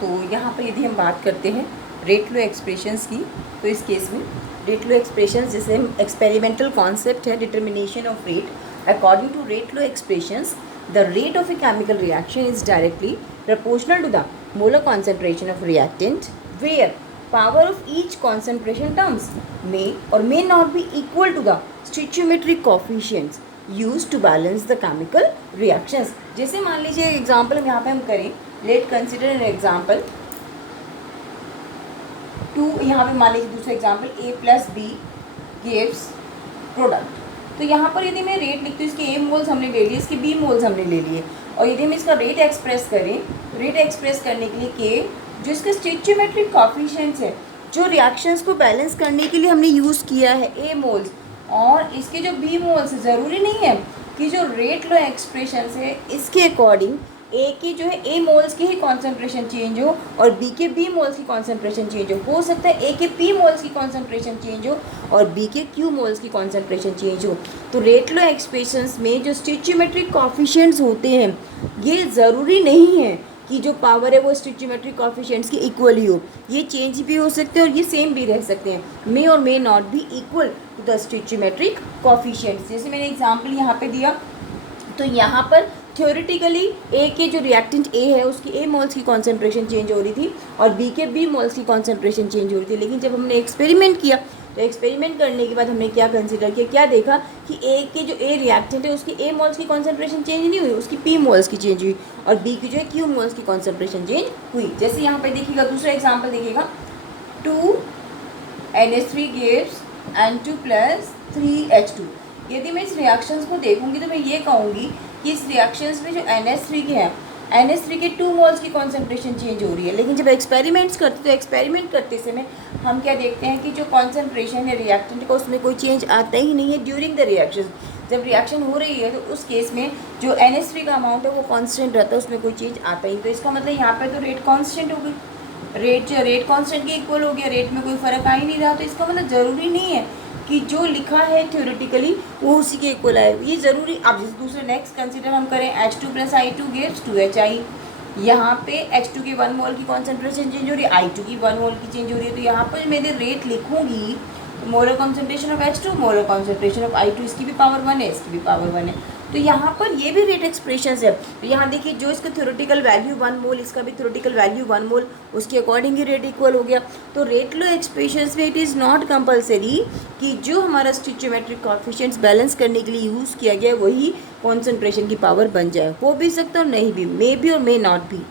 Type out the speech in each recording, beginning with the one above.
तो यहाँ पर यदि हम बात करते हैं रेट लो एक्सप्रेशंस की, तो इस केस में रेट लो एक्सप्रेशंस जैसे हम एक्सपेरिमेंटल कॉन्सेप्ट है determination of rate. According to rate law expressions the rate of a chemical reaction is directly proportional to the molar concentration of reactant, where power of each concentration terms may or may not be equal to the stoichiometric coefficients used to balance the chemical reactions। जैसे मान लीजिए example हम यहाँ पे हम करें, let consider an example two, यहाँ पे मान लीजिए दूसरा example A plus B gives product. तो यहाँ पर यदि मैं रेट लिखती हूँ, इसके ए मोल्स हमने ले लिए, इसके बी मोल्स हमने ले लिए, और यदि हम इसका रेट एक्सप्रेस करें, रेट एक्सप्रेस करने के लिए के जो इसके स्टोइचियोमेट्रिक कोएफिशिएंट्स है, जो रिएक्शंस को बैलेंस करने के लिए हमने यूज़ किया है ए मोल्स, और इसके जो बी मोल्स, ज़रूरी नहीं है कि जो रेट लो एक्सप्रेशन है इसके अकॉर्डिंग ए की जो है ए मोल्स की ही कॉन्सेंट्रेशन चेंज हो और बी के बी मोल्स की कॉन्सेंट्रेशन चेंज हो सकता है ए के पी मोल्स की कॉन्सेंट्रेशन चेंज हो और बी के क्यू मोल्स की कॉन्सेंट्रेशन चेंज हो। तो रेट लो एक्सप्रेशंस में जो स्टोइचियोमेट्रिक कोएफिशिएंट्स होते हैं, ये ज़रूरी नहीं है कि जो पावर है वो स्टोइचियोमेट्रिक कोएफिशिएंट्स के इक्वल ही हो, ये चेंज भी हो सकते हैं और ये सेम भी रह सकते हैं, मे और may not be equal to the stoichiometric coefficients. जैसे मैंने एग्जाम्पल यहाँ पे दिया, तो यहाँ पर थ्योरेटिकली ए के जो रिएक्टेंट ए है उसकी ए मोल्स की कॉन्सेंट्रेशन चेंज हो रही थी और बी के बी मोल्स की कॉन्सेंट्रेशन चेंज हो रही थी, लेकिन जब हमने एक्सपेरिमेंट किया तो एक्सपेरिमेंट करने के बाद हमने क्या कंसिडर किया, क्या देखा कि ए के जो ए रिएक्टेंट है उसकी ए मोल्स की कॉन्सेंट्रेशन चेंज नहीं हुई, उसकी पी मोल्स की चेंज हुई और बी की जो है क्यू मोल्स की कॉन्सेंट्रेशन चेंज हुई। जैसे यहाँ पे देखिएगा, दूसरा एग्जाम्पल देखिएगा, 2NH3 गिव्स N2 + 3H2। यदि मैं इस रिएक्शंस को देखूंगी तो मैं ये कहूँगी कि इस रिएक्शंस में जो NH3 के हैं, NH3 के 2 मोल्स की कॉन्सेंट्रेशन चेंज हो रही है, लेकिन जब एक्सपेरिमेंट्स करते तो एक्सपेरिमेंट करते समय हम क्या देखते हैं कि जो कॉन्सेंट्रेशन है रिएक्टेंट का उसमें कोई चेंज आता ही नहीं है ड्यूरिंग द रिएक्शन। जब रिएक्शन हो रही है तो उस केस में जो NH3 का अमाउंट है वो कांस्टेंट रहता है, उसमें कोई चेंज आता ही नहीं। तो इसका मतलब यहाँ पर तो रेट कांस्टेंट हो गई, रेट कांस्टेंट के इक्वल हो गया, रेट में कोई फ़र्क आ ही नहीं रहा। तो इसका मतलब ज़रूरी नहीं है कि जो लिखा है थ्योरेटिकली वो उसी के इक्वल आए, ये ज़रूरी। अब जैसे दूसरे नेक्स्ट कंसिडर हम करें, H2 + I2 गिव्स 2HI। यहाँ पे H2 की 1 मोल की कॉन्सेंट्रेशन चेंज हो रही है, I2 की 1 मोल की चेंज हो रही है। तो यहाँ पर मेरे रेट लिखूँगी तो molar concentration of H2, molar concentration of I2, इसकी भी पावर 1 है, इसकी भी पावर 1 है। तो यहाँ पर ये भी रेट एक्सप्रेशंस है। तो यहाँ देखिए, जो इसका थ्योरेटिकल वैल्यू 1 मोल, इसका भी थ्योरेटिकल वैल्यू 1 मोल, उसके अकॉर्डिंग ही रेट इक्वल हो गया। तो रेट लो एक्सप्रेशंस में इट इज़ नॉट कंपलसरी कि जो हमारा स्टोइचियोमेट्रिक कोएफिशिएंट्स बैलेंस करने के लिए यूज़ किया गया वही कॉन्सेंट्रेशन की पावर बन जाए, हो भी सकता और नहीं भी, मे बी और मे नॉट भी।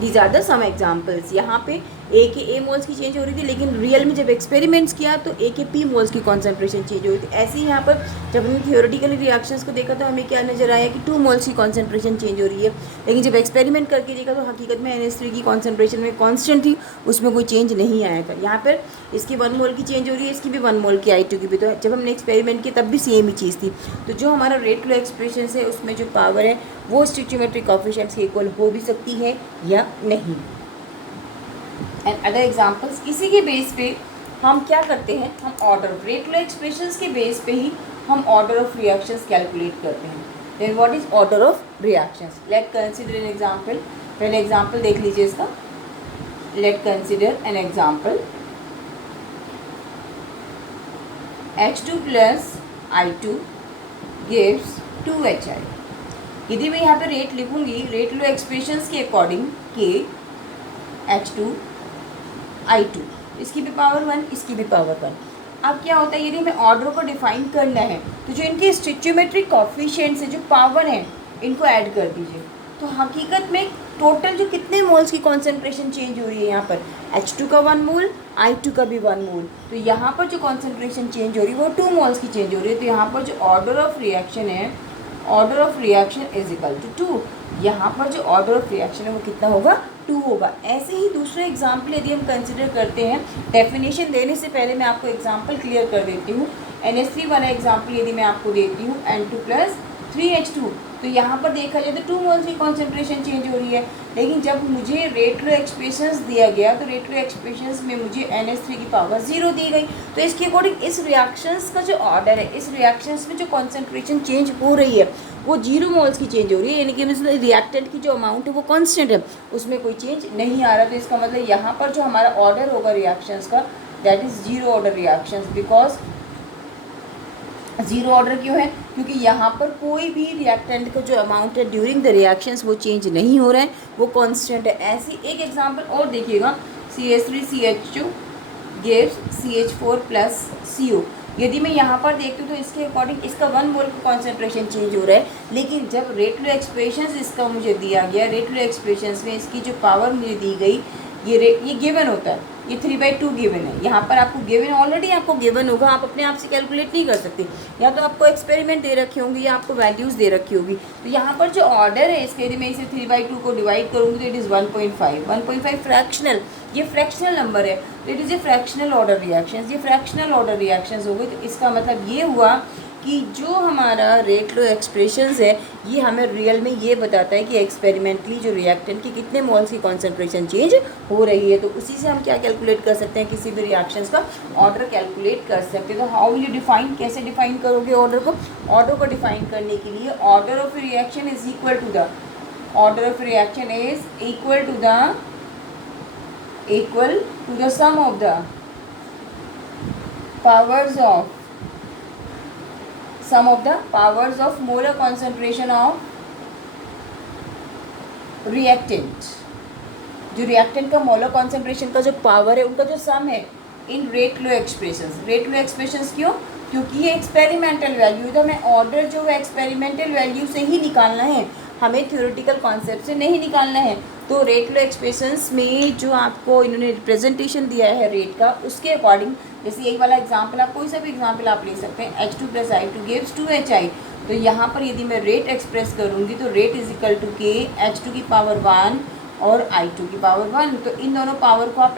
These are the some examples. यहाँ पे ए के ए मोल्स की चेंज हो रही थी, लेकिन रियल में जब एक्सपेरिमेंट्स किया तो ए के पी मोल्स की कॉन्सेंट्रेशन चेंज हो रही थी। ऐसे ही यहाँ पर जब हमने थियोरेटिकली रिएक्शंस को देखा तो हमें क्या नजर आया कि 2 मोल्स की कॉन्सेंट्रेशन चेंज हो रही है, लेकिन जब एक्सपेरिमेंट करके देखा तो हकीकत में NH3 की कॉन्सेंट्रेशन में कॉन्स्टेंट थी, उसमें कोई चेंज नहीं आया था। यहाँ पर इसकी 1 मोल की चेंज हो रही है, इसकी भी 1 मोल की I2 की भी। तो जब हमने एक्सपेरिमेंट किया तब भी सेम ही चीज़ थी। तो जो हमारा रेट लो एक्सप्रेशन है उसमें जो पावर है वो स्टोइचियोमेट्रिक कोएफिशिएंट्स के इक्वल हो भी सकती है या नहीं। एंड अदर एग्जाम्पल्स, इसी के बेस पे हम क्या करते हैं, हम order of rate law expressions के बेस पे ही हम ऑर्डर ऑफ रिएक्शंस कैलकुलेट करते हैं। Then what is order of reactions? Let consider an example. पहले एग्जाम्पल देख लीजिए इसका। Let consider an example, H2 + I2 gives 2HI। यदि मैं यहाँ पे रेट लिखूंगी, रेट लो एक्सप्रेशंस के अकॉर्डिंग के H2 I2, इसकी भी पावर 1, इसकी भी पावर 1। अब क्या होता है, यदि हमें ऑर्डर को डिफाइन करना है तो जो इनके स्टोइचियोमेट्रिक कोएफिशिएंट्स है, जो पावर हैं, इनको ऐड कर दीजिए। तो हकीकत में टोटल जो कितने मोल्स की कॉन्सेंट्रेशन चेंज हो रही है, यहाँ पर H2 का 1 मोल, I2 का भी 1 मोल। तो यहाँ पर जो कॉन्सेंट्रेशन चेंज हो रही है वो 2 मोल्स की चेंज हो रही है। तो यहाँ पर जो ऑर्डर ऑफ रिएक्शन है, order of reaction is equal to 2। यहाँ पर जो ऑर्डर ऑफ रिएक्शन है वो कितना होगा, 2 होगा। ऐसे ही दूसरा एग्जाम्पल यदि हम कंसिडर करते हैं, डेफिनेशन देने से पहले मैं आपको एग्जाम्पल क्लियर कर देती हूँ। NH3 वाला एग्जाम्पल यदि मैं आपको देती हूँ, N2 + 3H2, तो यहाँ पर देखा जाए तो 2 मोल्स की कॉन्सेंट्रेशन चेंज हो रही है। लेकिन जब मुझे रेट लो एक्सप्रेशंस दिया गया तो रेट लो एक्सप्रेशंस में मुझे NH3 की पावर 0 दी गई। तो इसके अकॉर्डिंग इस रिएक्शंस का जो ऑर्डर है, इस रिएक्शंस में जो कॉन्सेंट्रेशन चेंज हो रही है वो 0 मोल्स की चेंज हो रही है, यानी कि मतलब रिएक्टेंट की जो अमाउंट है वो कांस्टेंट है, उसमें कोई चेंज नहीं आ रहा। तो इसका मतलब यहाँ पर जो हमारा ऑर्डर होगा रिएक्शंस का, that is 0 order reactions. Because 0 order क्यों है? क्योंकि यहाँ पर कोई भी रिएक्टेंट का जो अमाउंट है ड्यूरिंग द रिएक्शंस वो चेंज नहीं हो रहा है, वो कांस्टेंट है। ऐसी एक एग्जांपल और देखिएगा, CH3CH2 gives CH4 plus CO। यदि मैं यहाँ पर देखती हूँ तो इसके अकॉर्डिंग इसका 1 मोल का कॉन्सेंट्रेशन चेंज हो रहा है। लेकिन जब रेट लो एक्सप्रेशंस इसका मुझे दिया गया, रेट लो एक्सप्रेशंस में इसकी जो पावर मुझे दी गई, ये गिवन होता है, ये 3/2 गिवन है। यहाँ पर आपको गिवन ऑलरेडी आपको गिवन होगा, आप अपने आप से कैलकुलेट नहीं कर सकते, या तो आपको एक्सपेरिमेंट दे रखे होंगे या आपको वैल्यूज़ दे रखी होगी। तो यहाँ पर जो ऑर्डर है इसके, यदि मैं इसे 3/2 को डिवाइड करूँगी तो इट इज़ 1.5 फ्रैक्शनल, ये फ्रैक्शनल नंबर है, तो it is a fractional order reactions. ये फ्रैक्शनल ऑर्डर रिएक्शंस हो गई। तो इसका मतलब ये हुआ कि जो हमारा रेट लो एक्सप्रेशंस है ये हमें रियल में ये बताता है कि एक्सपेरिमेंटली जो रिएक्टेंट की कितने मोल्स की कॉन्सेंट्रेशन चेंज हो रही है। तो उसी से हम क्या कैलकुलेट कर सकते हैं, किसी भी रिएक्शंस का ऑर्डर कैलकुलेट कर सकते हैं। तो हाउ विल यू डिफाइन, कैसे डिफाइन करोगे ऑर्डर को? ऑर्डर को डिफाइन करने के लिए order of reaction is equal to the, order of reaction is equal to the sum of the powers of molar concentration of reactant। जो reactant का molar concentration का जो पावर है उनका जो सम है in rate law expressions. Rate law expressions क्यों? क्योंकि ये एक्सपेरिमेंटल वैल्यू है, तो हमें ऑर्डर जो है एक्सपेरिमेंटल वैल्यू से ही निकालना है, हमें थ्योरेटिकल कॉन्सेप्ट से नहीं निकालना है। तो रेट लो एक्सप्रेशंस में जो आपको इन्होंने रिप्रेजेंटेशन दिया है रेट का, उसके अकॉर्डिंग, जैसे यही वाला एग्जाम्पल, आप कोई सा भी एग्जाम्पल आप ले सकते हैं, H2 + I2 गिव्स 2HI। तो यहाँ पर यदि मैं रेट एक्सप्रेस करूँगी तो rate is equal to K H2 की पावर 1 और I2 की पावर 1। तो इन दोनों पावर को आप